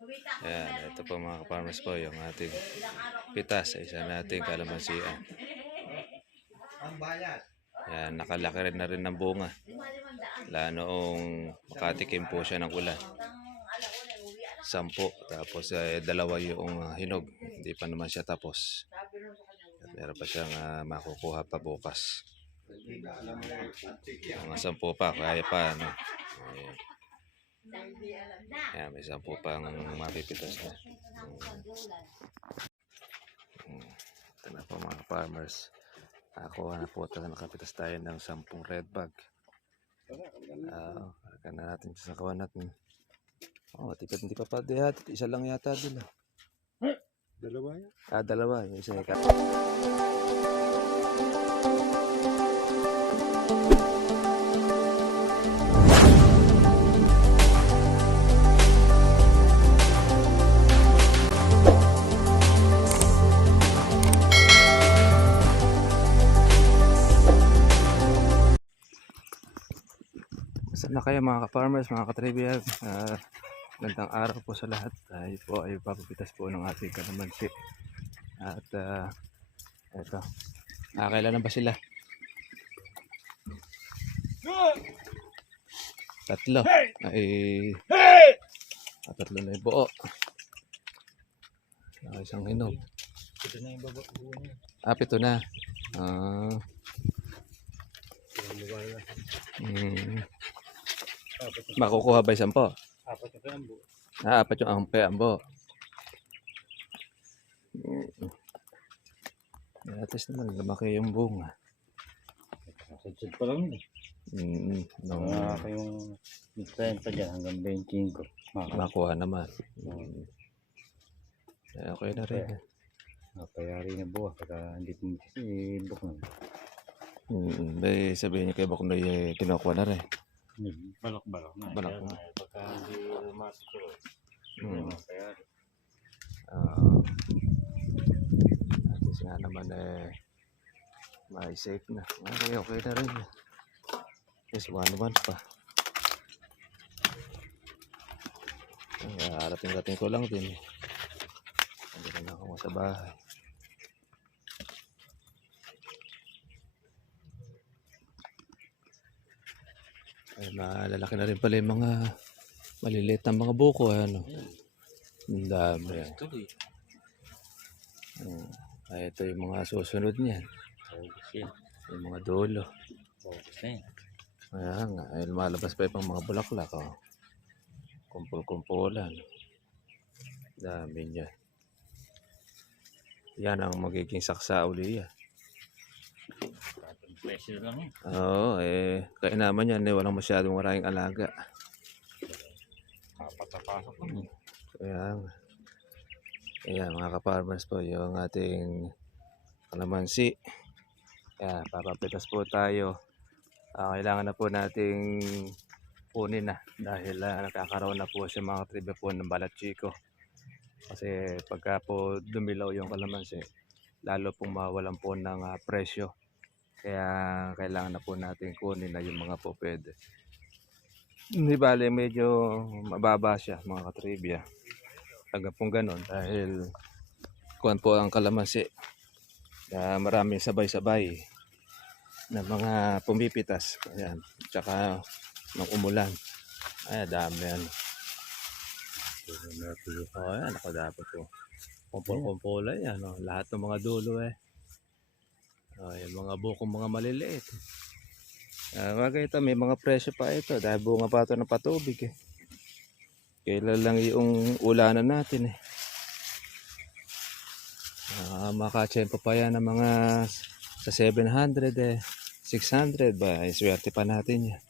Ayan, ito po mga farmers po yung ating pitas sa isa nating kalamansian. Ayan, nakalaki rin na rin ng bunga. Lalo noong makatikim po siya ng ulan. 10, tapos dalawa yung hinog. Hindi pa naman siya tapos. At meron pa siyang makukuha pa bukas. Mga 10 pa, kaya pa. No? Ayan. Ayan, may 10 pang mapipitas na. Ito na po mga farmers. Ako na po talaga nakapitas tayo ng 10 red bag. Karga na natin sa kawan natin. Tikat hindi pa pa dihat. Isa lang yata din. Dalawa yan? Dalawa. Yung isa yung Saan na kayo mga ka-farmers, mga ka-trivia? Gandang araw po sa lahat. Tayo po ay papapitas po ng ating kalamansi. At eto. Kailan na ba sila? 3. Tatlo na yung buo. Isang hinog. Ito na yung baba buo niya. 7 na. Makukuha ba 10? 4 ito ang buo. 4 yung ambo. At least naman lumaki yung bunga. Sadsad pa lang eh. Yung 30 dyan hanggang 25. Makuha naman. Okay na rin. Napayari na buha. Kaya hindi po ibok na. Sabihin niyo kay Boknoy kinukuha na rin. Balak-balak na. Balak na. Pagka hindi masusunod. Napayari. At least nga naman may safe na. Okay na rin. Yes, 1 month pa. Rating ko lang din. Hindi na ako sa bahay. Malalaki na rin pala yung mga maliliit na mga buko. Ang dami. Ito yung mga susunod niyan. Yung mga dulo. Kaya nga, lumalabas pa yung mga bulaklak. Kumpul-kumpulan. Dami niya. Yan ang magiging saksa uli. Pressure lang eh. Oo, kainaman yan. Walang masyadong maraming alaga. Kapatapasok lang. Kaya mga ka-farmers po, yung ating kalamansi. Papapitas po tayo. Kailangan na po nating kunin na dahil nakakaroon na po siya mga trivia po ng balat chiko. Kasi pagka po dumilaw yung kalamansi, lalo pong mawalan po ng presyo. Kaya kailangan na po natin kunin na yung mga po pwede. Hindi bale, medyo mababa siya mga ka-trivia. Taga pong ganun dahil kuhan po ang kalamansi. Maraming sabay-sabay na mga pumipitas. Ayan. Tsaka ng umulan. Dami yan. Ayan, ako dapat po. Kumpul-kumpula yan. Lahat ng mga dulo yung mga bukong mga maliliit. Bagay ito, may mga presyo pa ito dahil bunga pa ito ng patubig Kailan lang yung ulanan natin makachempo pa yan ng mga sa 700 600 ba, swerte pa natin yan.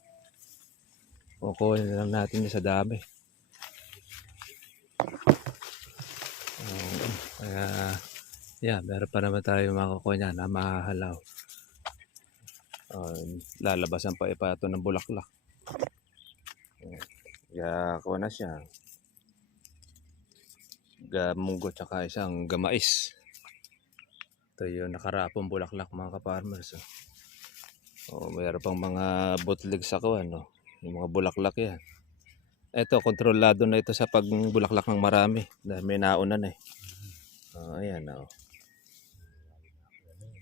Kukunin lang natin sa dami. Meron pa naman tayo makukuha niya na mahahalaw. Lalabasan pa ito ng bulaklak. Kuha na siya. Gamunggo tsaka isang gamais. Ito yung nakarapong bulaklak mga ka-farmers. Mayroon pang mga butlig sa kawan. Yung mga bulaklak yan. Ito, kontrolado na ito sa pagbulaklak ng marami. Dahil may nauna na eh. Ayan,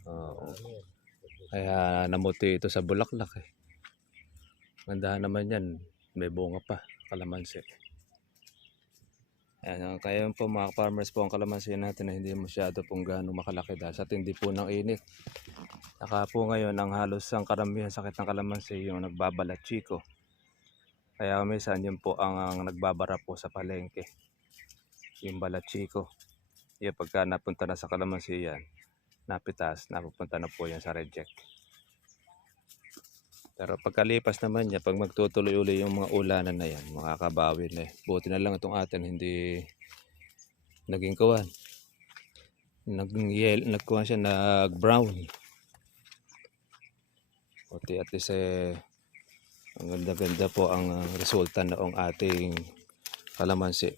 Oo. Kaya namuti ito sa bulaklak eh. Gandahan naman yan. May bunga pa. Kalamansi. Ayan, kaya po mga farmers po ang kalamansi natin na hindi masyado pong gaano makalaki dahil sa tindi po ng init. Saka po ngayon ang halos ang karamihan sakit ng kalamansi yung nagbabalat chiko. Kaya minsan yun po ang nagbabara po sa palengke. Yung balat chiko. Yung pagka napunta na sa kalamansi yan, napitas, napupunta na po yan sa reject. Pero pagkalipas naman niya, pag magtutuloy uli yung mga ulanan na yan, makakabawi na eh. Buti na lang itong atin, hindi naging kawan. Nagkuhan siya, nag-brown. Buti at least ang ganda-ganda po ang resulta noong ating kalamansi.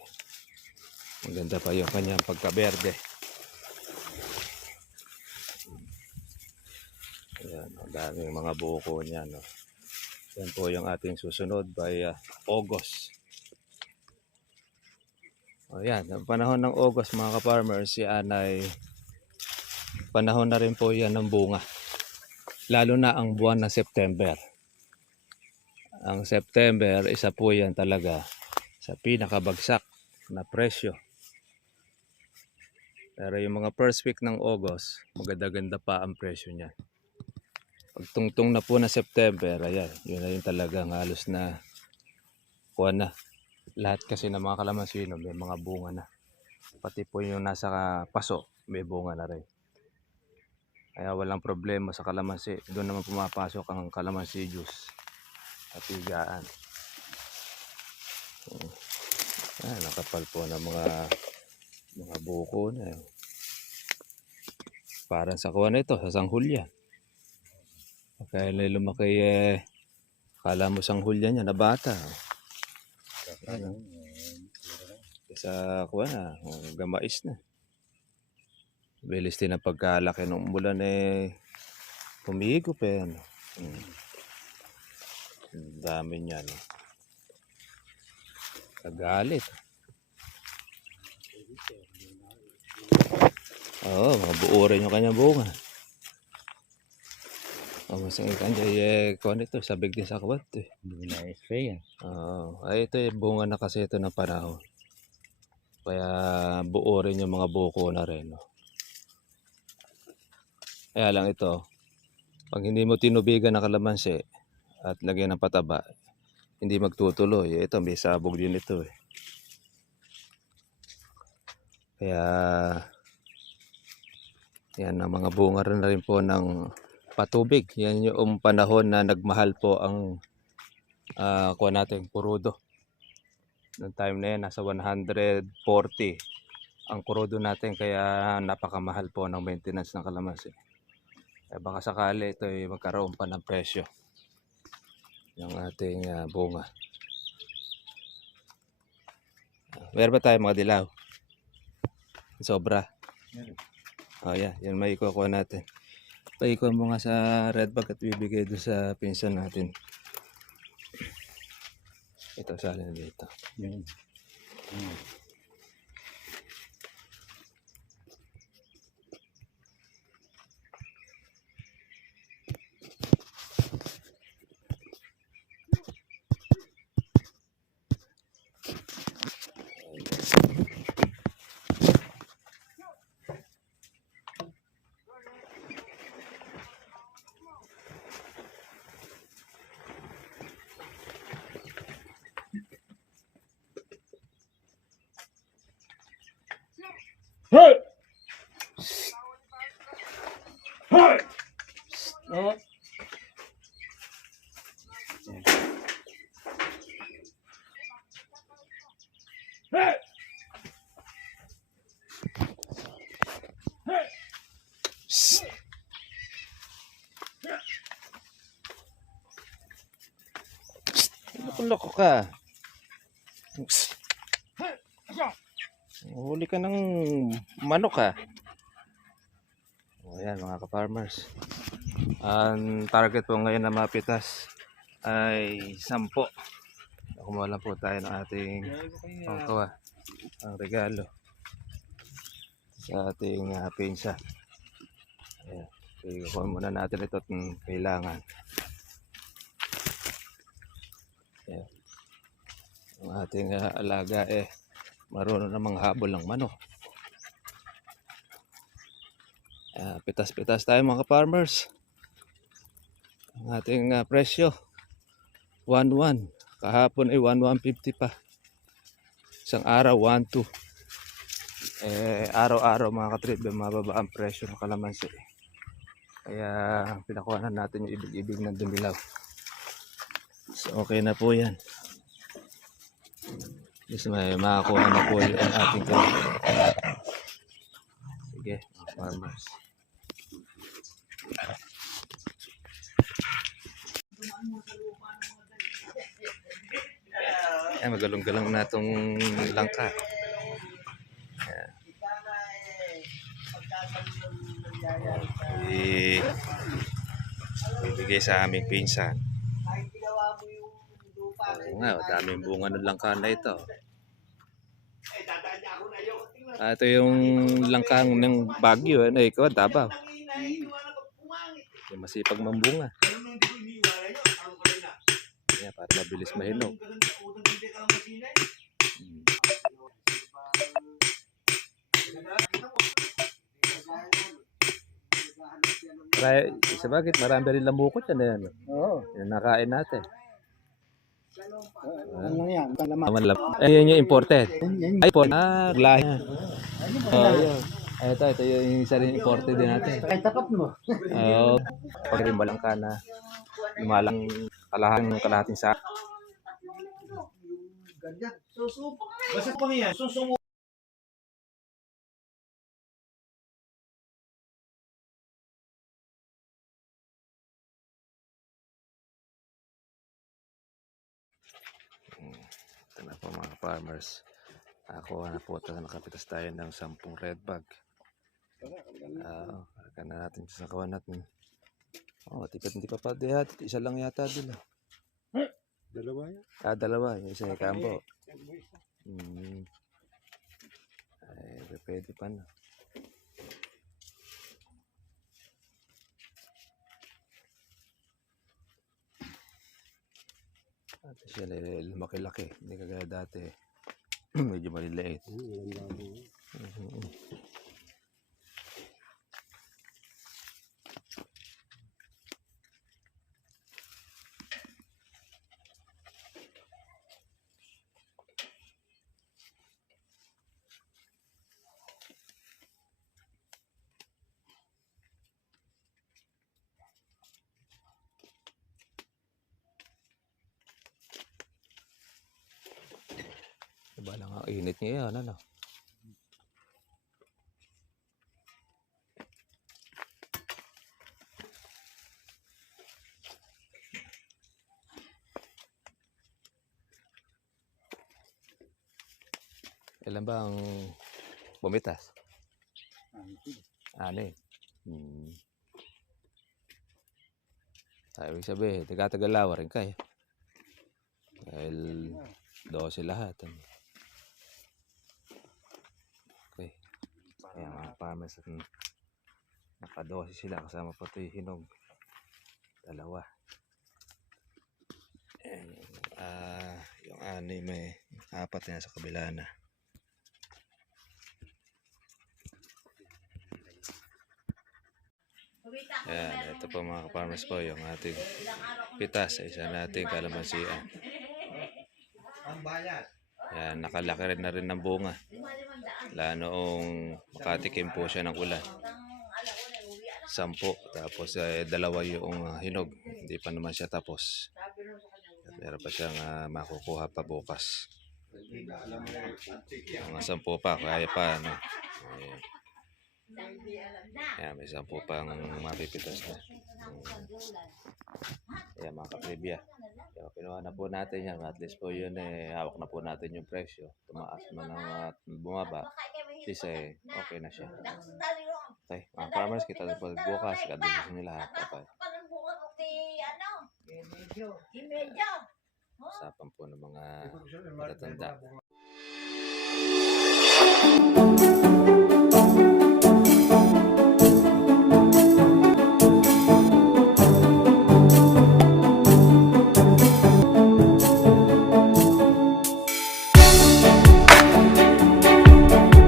Maganda pa yung kanyang pagka-berde. Ayan, ang daming mga buko niya. No? Yan po yung ating susunod by August. Ayan, ang panahon ng August mga ka-farmers, yan ay panahon na rin po yan ng bunga. Lalo na ang buwan ng September. Ang September, isa po yan talaga sa pinakabagsak na presyo. Pero yung mga first week ng August, maganda-ganda pa ang presyo niya. Pag tungtong na po na September, ayan, yun na yung talagang halos na kuha na. Lahat kasi ng mga kalamansi may mga bunga na. Pati po yung nasa paso, may bunga na rin. Kaya walang problema sa kalamansi. Doon naman pumapasok ang kalamansi juice at higaan. Nakapal po ng mga buko na. Parang sa kuha na ito, sa sanghulya. Kaya lumaki kala mo sanghulya niya na bata. Sa kuha na, gamais na. Bilis din ang pagkalaki ng umulan humigop eh. Dami niya. No? Kagalit. Oo, mabuurin yung kanyang bunga. Masang ikan dyan, kuha nito, sabig din sa kawat eh. Hindi na spray yan. Ay ito bunga na kasi ito ng panahon. Kaya buurin yung mga buko na rin. No? Kaya lang ito, pag hindi mo tinubigan ng kalamansi at lagyan ng pataba, hindi magtutuloy. Ito, may sabog din ito eh. Kaya, yan ang mga bunga rin po ng patubig. Yan yung panahon na nagmahal po ang kuha natin, purudo. Noong time na yan, nasa 140 ang kurudo natin. Kaya napakamahal po ng maintenance ng kalamansi. Kaya baka sakali ito ay magkaroon pa ng presyo ng ating bunga. Meron ba tayo mga dilaw? Sobra. Yeah, yan may ikukuha natin. Paikuha mo nga sa red bag at bibigay doon sa pinsan natin. Ito, salin dito. Yun. Hey! Hey! Oh. Hey! Hey! Loko ka. Huli ka ng manok ha. Ayan mga ka-farmers. Ang target po ngayon na mapitas ay 10. Kumuha lang po tayo ng ating pangkawa, ang regalo sa ating pinsa. Ayan. Kukuha muna natin ito at kailangan. Ayan. Ang ating alaga marunong namang habol ng manok. Pitas-pitas tayo mga farmers. Ang ating presyo 1-1. Kahapon ay 1-150 pa. Isang araw 1-2. Araw-araw mga katrip, mababa ang presyo ng kalamansi. Kaya pinakuhanan natin yung ibig-ibig ng dumilaw. So okay na po yan. Yes, may makakuha na po yung ating sige mga farmers. Magalong-galong na itong langka. Ibigay sa aming pinsan. Oo nga, daming bunga ng langka na ito. Ito yung langkang ng Baguio, ikaw, Davao. Yung masipag mambunga. Yan, para mabilis mahinog. Sa bagay, marami rin lamukot yan. Oo. Yung nakain natin. Ano yan? Yan yung imported. Ay, lahi. Yun. Ito yung isa rin imported din natin. Ay, takap mo. Oo. Pag rin balang ka na lumalang kalahating sa. Basta pa yan. Susunod. Ito na po mga farmers. Ako na po ito, nakapitas tayo ng 10 red bag. Karga na natin sa kawan natin. Hindi pa pa dihat. Isa lang yata dila. Dalawa yan? Dalawa. Yung isa yung kampo. Pwede pa na. At siya lumaki-laki. Hindi kagaya dati. Medyo maliliit. Diba lang ang init ngayon, ano? Ilan ba ang bumitas? 6. Ibig sabihin, taga-Tagalawa rin kayo. Dahil 12 lahat. Okay. Kaya mga farmers, naka-12 sila kasama po ito yung hinog. 2. Yung 6 may 4 na sa kabila na. Ayan, ito po mga farmers po yung ating pitas sa isa nating kalamansian. Ayan, nakalaki rin na rin ng bunga. Noong makatikim po siya ng ulan. 10, tapos 2 yung hinog. Hindi pa naman siya tapos. At meron pa siyang makukuha pa bukas. Mga 10 pa, kaya pa. Ano? Ayan, may 10 pang mapipitas na. Ayan mga katribya. Kaya pinuha na po natin yan. At least po yun hawak na po natin yung presyo. Tumaas man at bumaba. At least okay na siya. Okay, mga farmers, kita na po bukas. God bless nyo lahat. Bye-bye. usapan po ng mga matatanda.